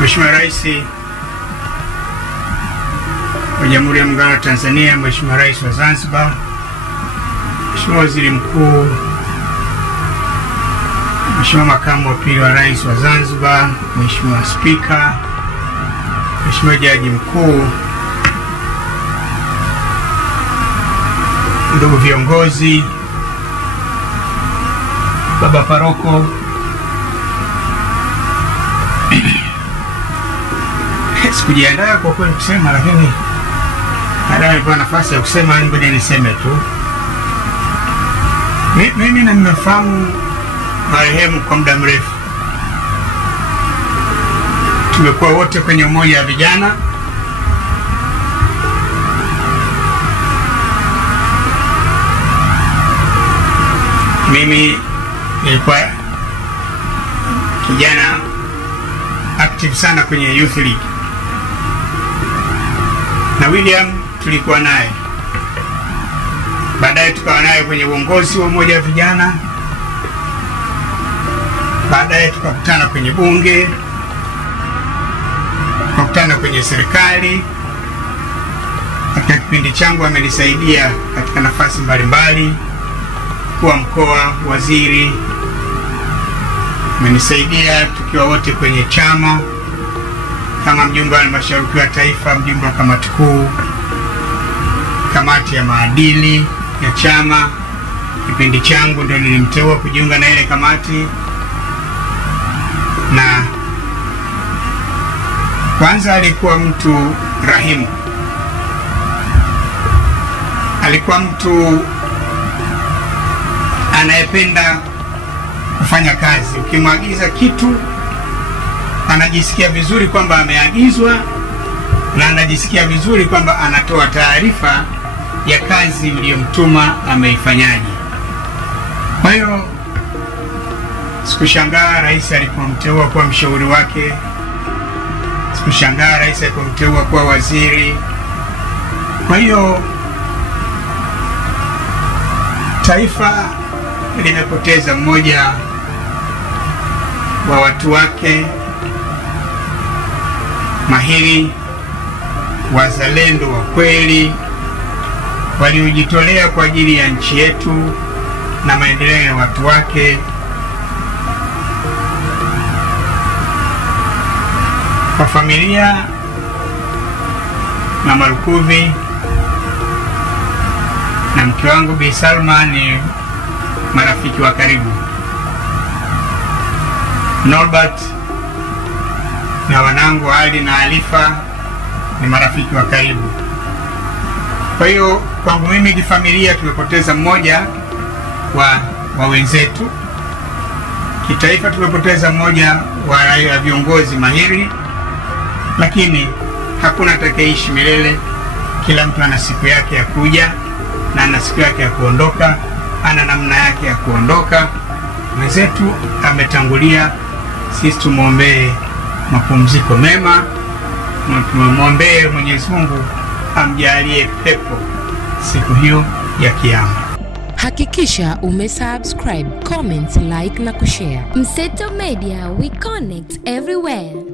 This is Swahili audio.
Mheshimiwa Rais wa Jamhuri ya Muungano wa Tanzania, Mheshimiwa Rais wa Zanzibar, Mheshimiwa Waziri Mkuu, Mheshimiwa Makamu wa Pili wa Rais wa Zanzibar, Mheshimiwa Spika, Mheshimiwa Jaji Mkuu, ndugu viongozi, Baba Paroko, sikujiandaa kwa kweli kusema, lakini baada ya nafasi ya kusema ngoja niseme tu. Mimi na nimefahamu marehemu kwa muda mrefu. Tumekuwa wote kwenye umoja wa vijana. Mimi nilikuwa kijana active sana kwenye Youth League. Na William tulikuwa naye. Baadaye tukawa naye kwenye uongozi wa umoja wa vijana. Baadaye tukakutana kwenye bunge, tukakutana kwenye serikali. Katika kipindi changu amenisaidia katika nafasi mbalimbali, kuwa mkoa, waziri. Amenisaidia tukiwa wote kwenye chama, kama mjumbe wa halmashauri ya taifa, mjumbe wa kamati kuu, kamati ya maadili ya chama. Kipindi changu ndio nilimteua kujiunga na ile kamati. Na kwanza alikuwa mtu rahimu, alikuwa mtu anayependa kufanya kazi. Ukimwagiza kitu anajisikia vizuri kwamba ameagizwa, na anajisikia vizuri kwamba anatoa taarifa ya kazi uliyomtuma ameifanyaje. Kwa hiyo sikushangaa rais alipomteua kuwa mshauri wake, sikushangaa rais alipomteua kuwa waziri. Kwa hiyo taifa limepoteza mmoja wa watu wake mahiri, wazalendo wa kweli, waliojitolea kwa ajili ya nchi yetu na maendeleo ya watu wake. Kwa familia na Malukuvi na mke wangu Bi Salma ni marafiki wa karibu. Norbert na wanangu Ali na Alifa ni marafiki wa karibu. Kwa hiyo kwangu mimi kifamilia tumepoteza mmoja wa wenzetu. Kitaifa tumepoteza mmoja wa viongozi mahiri, lakini hakuna atakayeishi milele. Kila mtu ana siku yake ya kuja na ana siku yake ya kuondoka, ana namna yake ya kuondoka. Mwenzetu ametangulia, sisi tumwombee mapumziko mema, tumwombee Mwenyezi Mungu amjalie pepo siku hiyo ya Kiyama. Hakikisha umesubscribe, comment, like na kushare. Mseto Media, we connect everywhere.